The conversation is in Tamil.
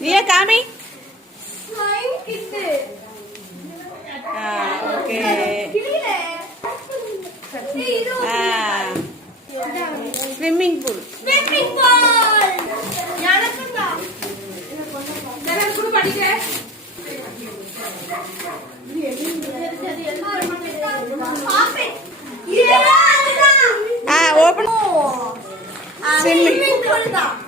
Iya kami. Slime kit. Oke. Swimming pool. Swimming pool. யாரக்கா? சரி குடு படிங்க. Open. Swimming pool தான்.